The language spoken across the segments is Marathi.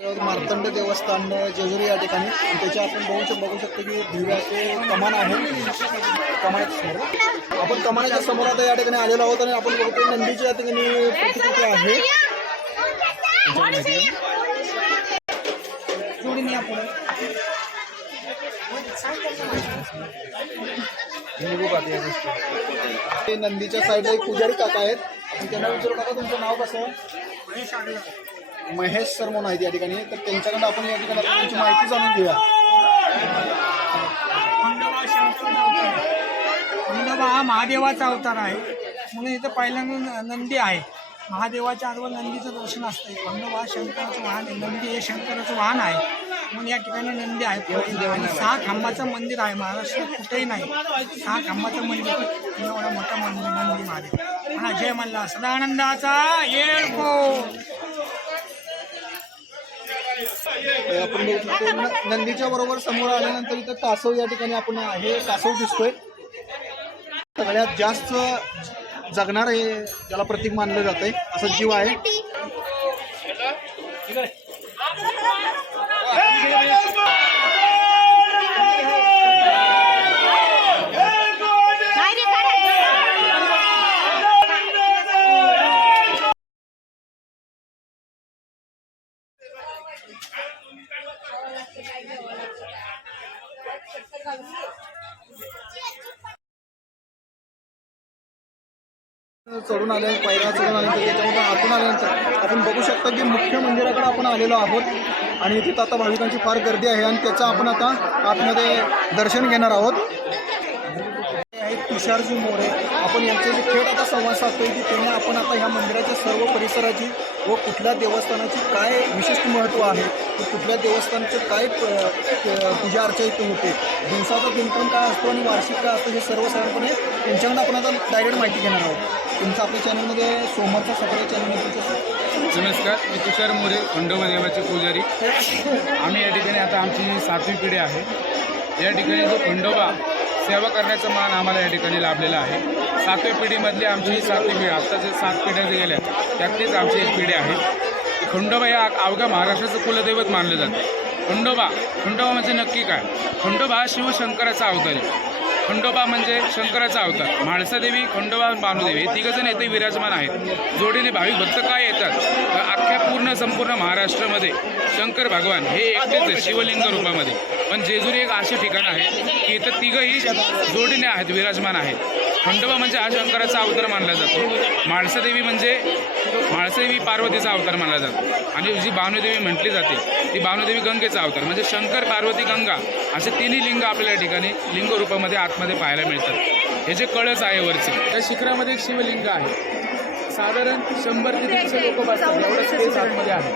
मार्तंड देवस्थान जेजुरी या ठिकाणी त्याच्या आपण बघू शकतो की दिव्याचे कमान आहे. आपण कमानाच्या समोर आता या ठिकाणी आलेलो आहोत आणि आपण बघतो नंदीची या ठिकाणी प्रतिकृती आहे. नंदीच्या साईडला एक पुजारी काका आहेत. त्यांना विचारू काका तुमचं नाव कसं? महेश सर म्हणून आहेत या ठिकाणी. तर त्यांच्याकडे आपण या ठिकाणी त्यांची माहिती जाणून घेऊया. खंडोबा हा महादेवाचा अवतार आहे म्हणून इथं पहिल्यांदा नंदी आहे. महादेवाच्या आजवर नंदीचं दर्शन असतं. खंडोबा हा शंकराचं वाहन आहे. नंदी हे शंकराचं वाहन आहे म्हणून या ठिकाणी नंदी आहे. आणि 6 खांबाचं मंदिर आहे. महाराष्ट्रात कुठेही नाही 6 खांबाचं मंदिर. एवढा मोठा मंदिर नंदी महादेव. म्हणा जय मल्हार सदानंदाचा येळको. आपण बघू शकतो नंदीच्या बरोबर समोर आल्यानंतर इथं कासव या ठिकाणी आपण हे कासव दिसतोय. सगळ्यात जास्त जगणार हे ज्याला प्रतीक मानलं जात आहे असं जीव आहे. चढून आले पायऱ्या चढून आल्यानंतर त्याच्यामध्ये आतून आल्यानंतर आपण बघू शकता की मुख्य मंदिराकडे आपण आलेलो आहोत आणि तिथं आता भाविकांची फार गर्दी आहे आणि त्याचं आपण आता आतमध्ये दर्शन घेणार आहोत. तुषारजी मोरे आपण यांच्याशी थेट आता संवाद साधतोय की त्यांनी आपण आता ह्या मंदिराच्या सर्व परिसराची व कुठल्या देवस्थानाची काय विशिष्ट महत्त्व आहे, कुठल्या देवस्थानाचं काय पूजा अर्चा इथे होते, दिवसाचा दिनक्रम काय असतो आणि वार्षिक काय असतं हे सर्वसाधारणपणे त्यांच्याकडून आपण आता डायरेक्ट माहिती घेणार आहोत. तुमचं आपल्या चॅनलमध्ये सोमवारचा सकाळी चॅनलमध्ये. नमस्कार, मी तुषार मोरे, खंडोबा देवाचे पुजारी. आम्ही या ठिकाणी आता आमची 7वी पिढी आहे. या ठिकाणी जो खंडोबा सेवा करण्याचा मान आम्हाला या ठिकाणी लाभलेला आहे. 7व्या पिढीमधली आमची 7वी पिढी, आता जे 7 पिढ्या जे गेल्या त्यातलीच आमची एक पिढी आहे. खंडोबा या अवघ्या महाराष्ट्राचं कुलदैवत मानलं जातं. खंडोबा म्हणजे नक्की काय? खंडोबा हा शिवशंकराचा अवतार आहे. खंडोबा म्हणजे शंकराचा अवतार. म्हाळसादेवी, खंडोबा, भानुदेवी हे तिघजण येथे विराजमान आहेत. जोडीने भाविक भक्त काय येतात तर अख्ख्या संपूर्ण महाराष्ट्रामध्ये शंकर भगवान हे एकटेच आहे शिवलिंग रूपामध्ये. पण जेजुरी एक असे ठिकाण आहे की इथं तिघंही जोडीने आहेत, विराजमान आहेत. खंडोबा म्हणजे हा शंकराचा अवतार मानला जातो. म्हाळसादेवी पार्वतीचा अवतार मानला जातो. आणि जी भानुदेवी म्हटली जाते ती भानुदेवी गंगेचा अवतार. म्हणजे शंकर, पार्वती, गंगा असे तिन्ही लिंग आपल्या ठिकाणी लिंग रूपामध्ये आतमध्ये पाहायला मिळतात. हे जे कळस आहे वरचे त्या शिखरामध्ये एक शिवलिंग आहे. साधारण 100 ते 150 लोक बसतात एवढं स्पेस आतमध्ये आहे.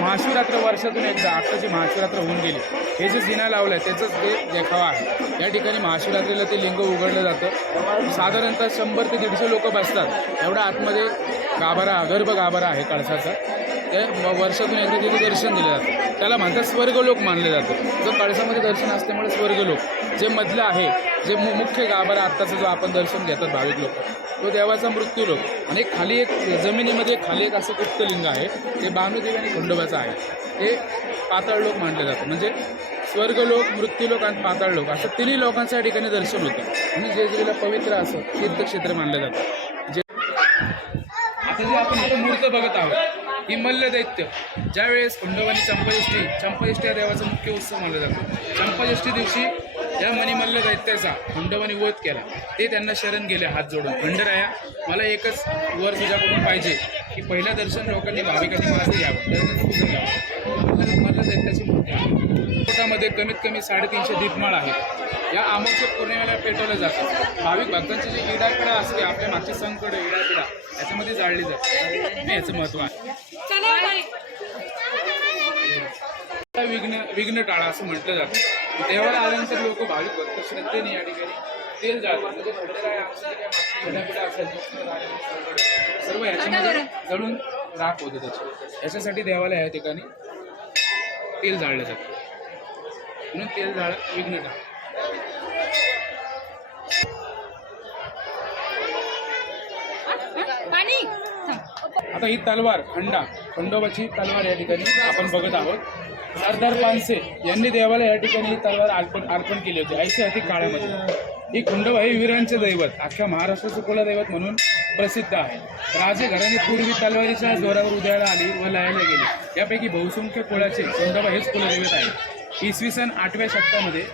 महाशिवरात्र वर्षातून एकदा, आत्ताची महाशिवरात्र होऊन गेली. हे जे जिना लावलं आहे त्याचंच ते देखावा आहे. या ठिकाणी महाशिवरात्रीला ते लिंग उघडलं जातं. साधारणतः 100 ते 150 लोक बसतात. एवढा आतमध्ये गाभारा, गर्भ गाभारा आहे कळसाचा. ते वर्षातून एकदा तिथे दर्शन दिलं जातं. त्याला म्हणतात स्वर्गलोक मानलं जातं. जो कळसामध्ये दर्शन असल्यामुळे स्वर्गलोक. जे मधलं आहे, जे मुख्य गाभारा आत्ताचं जो आपण दर्शन घेतात भाविक लोक, तो देवाचा मृत्यूलोक. आणि खाली एक जमिनीमध्ये खाली एक असं गुप्तलिंग आहे, ते भानुदेवी आणि खंडोबाचं आहे. ते पाताळ लोक मानलं जातं. म्हणजे स्वर्गलोक, मृत्यूलोक आणि पाताळ लोक असं तिन्ही लोकांच्या ठिकाणी दर्शन होतं. आणि जेजुरीला पवित्र असं तीर्थक्षेत्र मानलं जातं. जे आता जे आपण इथं मूर्त बघत आहोत ही मल्लदैत्य. ज्यावेळेस खंडोबानी चंपाषष्ठी हा देवाचा मुख्य उत्सव मानला जातो. चंपाषष्ठी दिवशी या मणिमल्ल दैत्याचा खंडोबानी वध केला. ते त्यांना शरण गेले हात जोडून, खंडराया मला एकच वर तुझ्याकडून पाहिजे की पहिलं दर्शन लोकांनी, भाविकांनी माझं घ्यावं, त्यानंतर तुझं घ्यावं. मल्ल दैत्याची मूर्ती आहे. पोटामध्ये कमीत कमी 350 दीपमाळ आहेत. या अमावस्या पौर्णिमेला पेटवलं जातं. भाविक भक्तांची जी इडापिडा असते, आपल्या मागची संकट इडापिडा याच्यामध्ये जाळली जाते. याचं महत्त्व आहे. विघ्न टाळा असं म्हटलं जातं. देवाला आल्यानंतर लोक भाविक भक्त श्रद्धेने या ठिकाणी तेल जाळतात. म्हणजे सर्व ह्याच्यामध्ये जळून राख होते त्याची. याच्यासाठी देवाला या ठिकाणी तेल जाळलं जातं. म्हणून तेल जाळ विघ्न टाळा. पाणी आता ही तलवार खंडोबाची तलवार या ठिकाणी आपण बघत आहोत. सरदार पानसे यांनी देवाला या ठिकाणी ही तलवार अर्पण केली होती ऐतिहासिक काळामध्ये. ही खंडोबा हे वीरांचे दैवत, अख्ख्या महाराष्ट्राचं कुलदैवत म्हणून प्रसिद्ध आहे. राजे घराणे पूर्वी तलवारीच्या जोरावर उदयाला आली व लयाला गेली. यापैकी बहुसंख्य कुळाचे खंडोबा हेच कुलदैवत आहे. इसवी सन 8व्या शतकामध्ये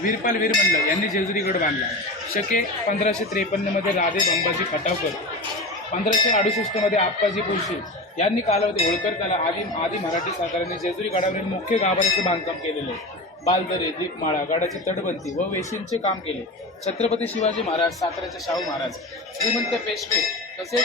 वीरपाल वीरमल्ल यांनी जेजुरीगड बांधला. शके 1553 राधे बंबाजी खटावकर, 1568 आप्पाजी पुरशी यांनी कालावधी होळकर त्याला आदी मराठी सरकारने जेजुरी गडावरील मुख्य गाभाऱ्याचं बांधकाम केलेले. बालदरे, दीपमाळा, गडाची तटबंदी व वेशींचे काम केले. छत्रपती शिवाजी महाराज, साताऱ्याचे शाहू महाराज, श्रीमंत पेशवे तसेच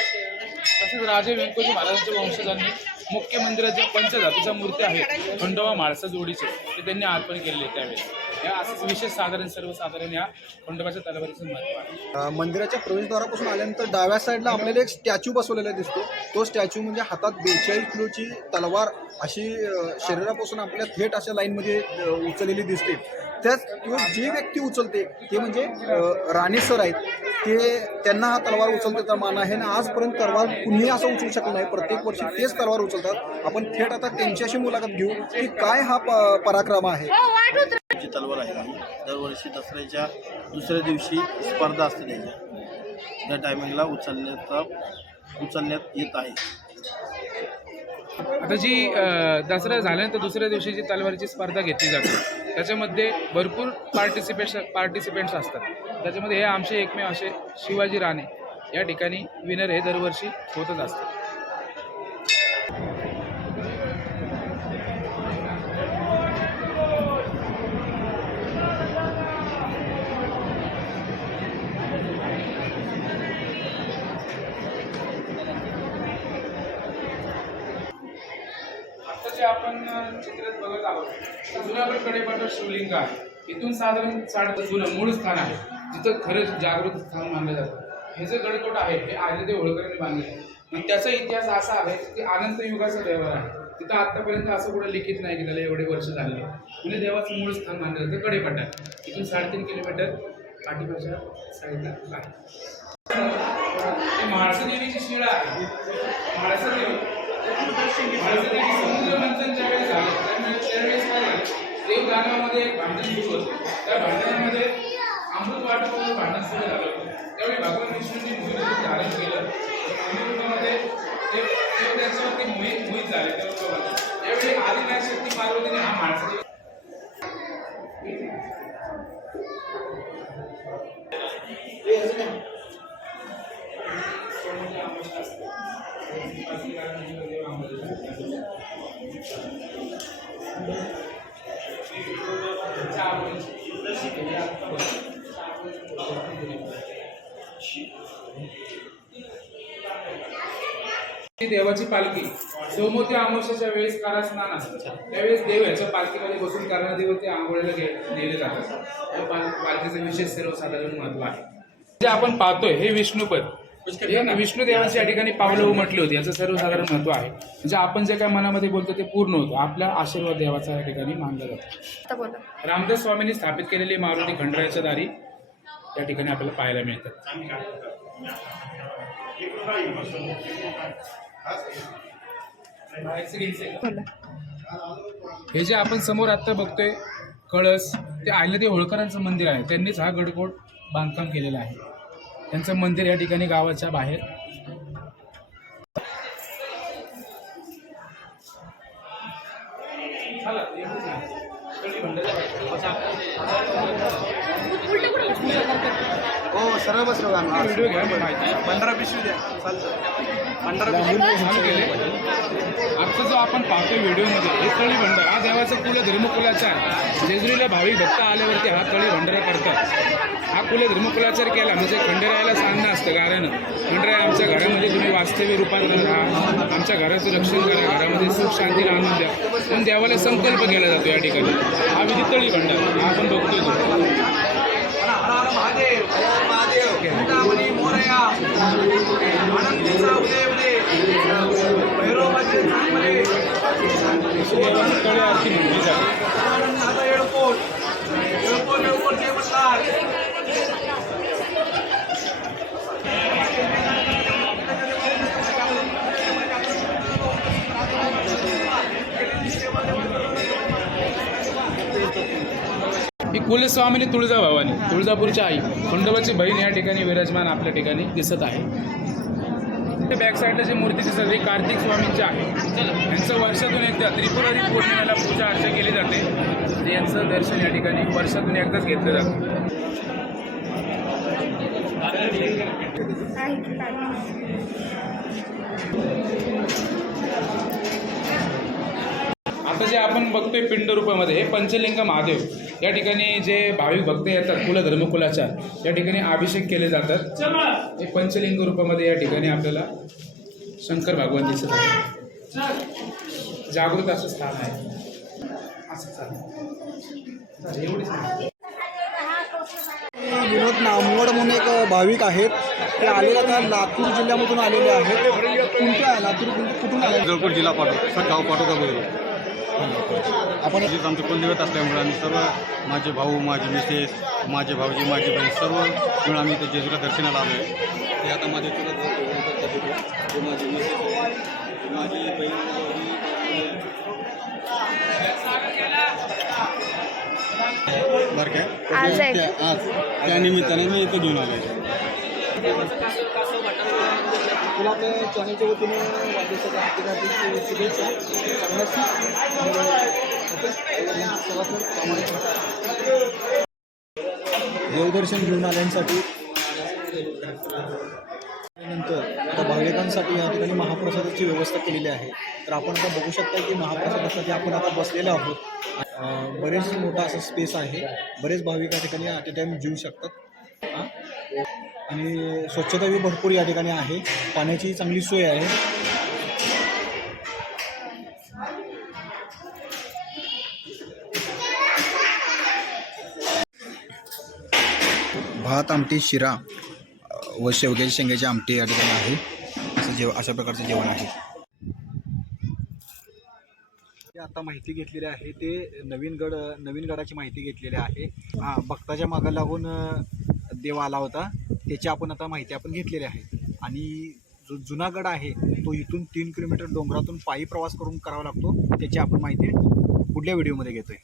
राजे व्यंकोजी महाराजांच्या वंशजांनी मुख्य मंदिरात ज्या पंचधातूच्या मूर्त्या आहेत खंडोबा म्हाळसा जोडीचे ते त्यांनी अर्पण केलेले. त्यावेळेस या असंच विशेष सर्वसाधारण या खंडोबाच्या तलवारीचं महत्त्व आहे. मंदिराच्या प्रवेशद्वारापासून आल्यानंतर डाव्या साईडला आपल्याला एक स्टॅच्यू बसवलेला दिसतो. तो स्टॅच्यू म्हणजे हातात 42 किलोची तलवार अशी शरीरापासून आपल्या थेट अशा लाईनमध्ये उचललेली दिसते. त्याच जी व्यक्ती उचलते ते म्हणजे राणे सर आहेत, त्यांना हा तलवार उचलण्याचा मान आहे. आणि आजपर्यंत तलवार कुणीही असं उचलू शकलं नाही. प्रत्येक वर्षी तेच तलवार उचलतात. आपण थेट आता त्यांच्याशी मुलाखत घेऊ की काय हा पराक्रम आहे. जी तलवार आहे दरवर्षी दसऱ्याच्या दुसऱ्या दिवशी स्पर्धा असते त्याच्या त्या टायमिंगला उचलण्यात येत आहे. आता जी दसरा झाल्यानंतर दुसऱ्या दिवशी जी तलवारीची स्पर्धा घेतली जाते त्याच्यामध्ये भरपूर पार्टिसिपेंट्स असतात. त्याच्यामध्ये हे आमचे एकमेव असे शिवाजी राणे या ठिकाणी विनर हे दरवर्षी होतच असतात. जे आपण चित्रात बघत आहोत जुनागड कडेपाटा शिवलिंग आहे. इथून साधारण जुनं मूळ स्थान आहे जिथं खरंच जागृत स्थान मानलं जातं. हे जे गडकोट आहे हे अहिल्यादेवी होळकरांनी बांधले. आणि त्याचा इतिहास असा आहे की अनंत युगाचा देवर आहे. तिथं आतापर्यंत असं कुठं लिखित नाही की त्याला एवढे वर्ष झाले. म्हणजे देवाचं मूळ स्थान मानलं जातं कडेपाटा. इथून 3.5 किलोमीटर पाठीमागच्या साईडला आहे. म्हाळसा देवीची शिळा आहे. म्हाळसा देवी समुद्र मंथन ज्यावेळेस झालं त्यावेळेस काय झालं देव दानवामध्ये एक भांडण सुरू होतं. त्या भांडणामध्ये अमृत वाटपाचं भांडण सुरू झालं होतं. त्यावेळी भगवान विष्णूंनी मोहिनीचं धारण केलं. अमृतामध्ये त्याच्यावरती मोहित झाले. त्यावेळी आदिनाथ शक्ती पार्वतीने हा म्हाळसा देवाची पालखी सोमवती अमावस्येच्या वेळेस कारा स्नान असतं. त्यावेळेस देव ह्याच्या पालखीमध्ये बसून कारणादेवते आंघोळीला नेले जातात. या पालखीचं विशेष सर्वसाधारण महत्व आहे. जे आपण पाहतोय हे विष्णुपद विष्णू देवाची या ठिकाणी पावलं उमटली होती. याचं सर्वसाधारण महत्व आहे. म्हणजे आपण जे काय मनामध्ये बोलतो ते पूर्ण होतं. आपला आशीर्वाद देवाचा या ठिकाणी मानला जातो. रामदास स्वामींनी स्थापित केलेली मारुती खंडरायाच्या दारी या ठिकाणी आपल्याला पाहायला मिळतात. हे जे आपण समोर आता बघतोय कळस ते अहिल्यादेवी होळकरांचं मंदिर आहे. त्यांनीच हा गडकोट बांधकाम केलेला आहे. त्यांचं मंदिर या ठिकाणी गावाच्या बाहेर. हो सरळ बसलो आम्ही. व्हिडिओ घ्या. 15 पिशवी द्या चालतं. 15 केले. आता जो आपण पाहतोय व्हिडिओमध्ये हे तळी भंडारा हा देवाचा कुल धर्मकुलाचार. जेजुरीला भाविक भक्त आल्यावरती हा तळी भंडारा करतात. हा कुल धर्मकुलाचार केला म्हणजे खंडेरायाला सांगणं असतं. कारण खंडेराय आमच्या घरामध्ये तुम्ही वास्तविक रूपात राहा, आमच्या घराचं रक्षण करा, घरामध्ये सुख शांतीला आणून द्या. पण देवाला संकल्प केला जातो या ठिकाणी. हा विधी तळी भंडारा हा आपण बघतोय. तळी आरती म्हटली जाते. कुलस्वामिनी तुळजाभवानी, तुळजापूरची आई, खंडोबाची बहीण या ठिकाणी विराजमान आपल्या ठिकाणी दिसत आहे. बॅक साईडला जी मूर्ती दिसत आहे कार्तिक स्वामींची आहे. यांचं वर्षातून एकदा त्रिपुरारी पौर्णिमेला पूजा अर्चा केली जाते. यांचं दर्शन या ठिकाणी वर्षातून एकदाच घेतलं जातं. आता जे आपण बघतोय पिंड रूपामध्ये हे पंचलिंग महादेव या ठिकाणी जे भाविक भक्त येतात कुलधर्मकुलाच्या या ठिकाणी अभिषेक केले जातात. हे पंचलिंग रूपामध्ये या ठिकाणी आपल्याला शंकर भगवान दिसत आहे. जागृत असं स्थान आहे. असं चालेल एवढीच नाही. विनोद नामवड म्हणून एक भाविक आहेत, ते आलेले आता लातूर जिल्ह्यामधून आलेले आहेत. कोणते आहे लातूर कुठून आले? जळकोट जिल्हा गाव पाटोदा बोलतो. आपण तिथेच आमचं कुलदैवत असल्यामुळे आम्ही सर्व माझे भाऊ, माझे मिसेस, माझे भाऊजी, माझी बहीण सर्व मिळून आम्ही इथे जेजुरीला दर्शनाला आलो आहे. ते आता माझे चुलत भाऊ, माझी मिसेस आहे, माझी बहीण बरं काय आज त्या निमित्ताने मी इथे घेऊन आलो आहे. तुला आपल्या चॅनलच्या वतीने वाढदिवसाच्या हार्दिक शुभेच्छा. देवदर्शन घेऊन आल्यांसाठी नंतर आता भाविकांसाठी या ठिकाणी महाप्रसादाची व्यवस्था केलेली आहे. तर आपण आता बघू शकता की महाप्रसादासाठी आपण आता बसलेलो आहोत. बरेच मोठा असा स्पेस आहे. बरेच भाविक या ठिकाणी ॲट ए टाईम जेवू शकतात. आणि स्वच्छता बी भरपूर या ठिकाणी आहे. पाण्याची चांगली सोय आहे. भात आमटी शिरा व शेवग्याची शेंगाची आमटी या ठिकाणी आहे. असं अशा प्रकारचं जेवण आहे. आता माहिती घेतलेली आहे ते नवीन गडाची माहिती घेतलेली आहे. भक्ताच्या मागं लागून देव आला होता त्याची आपण आता माहिती आपण घेतलेली आहे. आणि जो जुना गड आहे तो इथून 3 किलोमीटर डोंगरातून पायी प्रवास करून करावा लागतो. त्याची आपण माहिती पुढल्या व्हिडिओमध्ये घेतोय.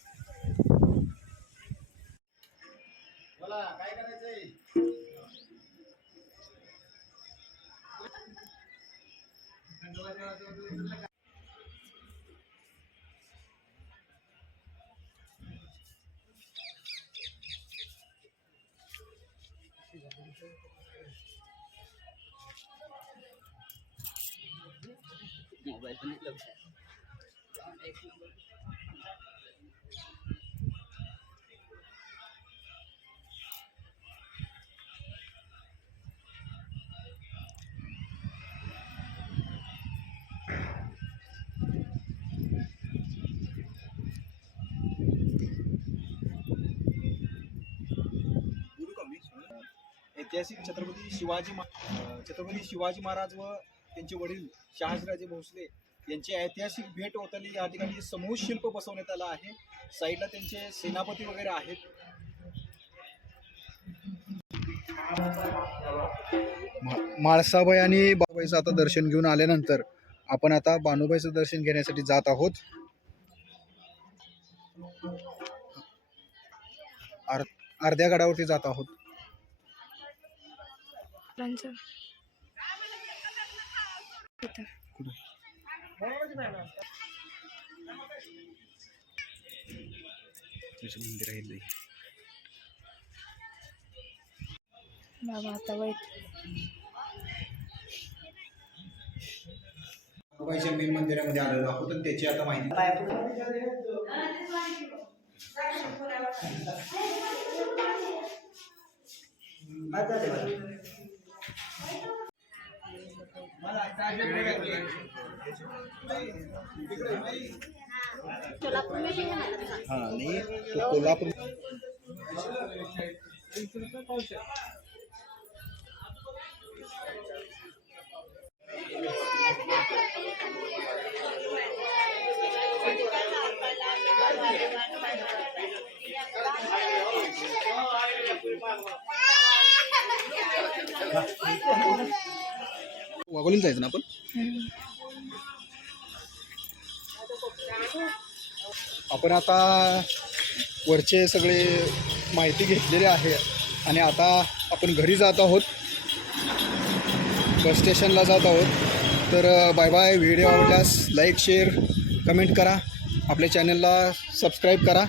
ऐतिहासिक छत्रपती शिवाजी महाराज व त्यांचे वडील शहाजीराजे भोसले यांची ऐतिहासिक भेट होताना या ठिकाणी समूह शिल्प बसवण्यात आलं आहे. साईडला त्यांचे सेनापती वगैरे आहेत. माळसाबाई आणि बाबाईचं आता दर्शन घेऊन आल्यानंतर आपण आता बानुबाईचं दर्शन घेण्यासाठी जात आहोत. अर्ध्या गडावरती जात आहोत. मंदिर आहे बाबा आता वाईट बाबाईच्या मेन मंदिरामध्ये आलेलो आहोत आणि त्याची आता माहिती आणि कोल्हापूर वाघोलीला जायचं ना आपण. आपण आता वरचे सगळे माहिती घेतलेली आहे आणि आता आपण घरी जात आहोत, बस स्टेशनला जात आहोत. तर बाय बाय. व्हिडिओ आवडल्यास लाईक शेअर कमेंट करा, आपल्या चॅनलला सबस्क्राईब करा.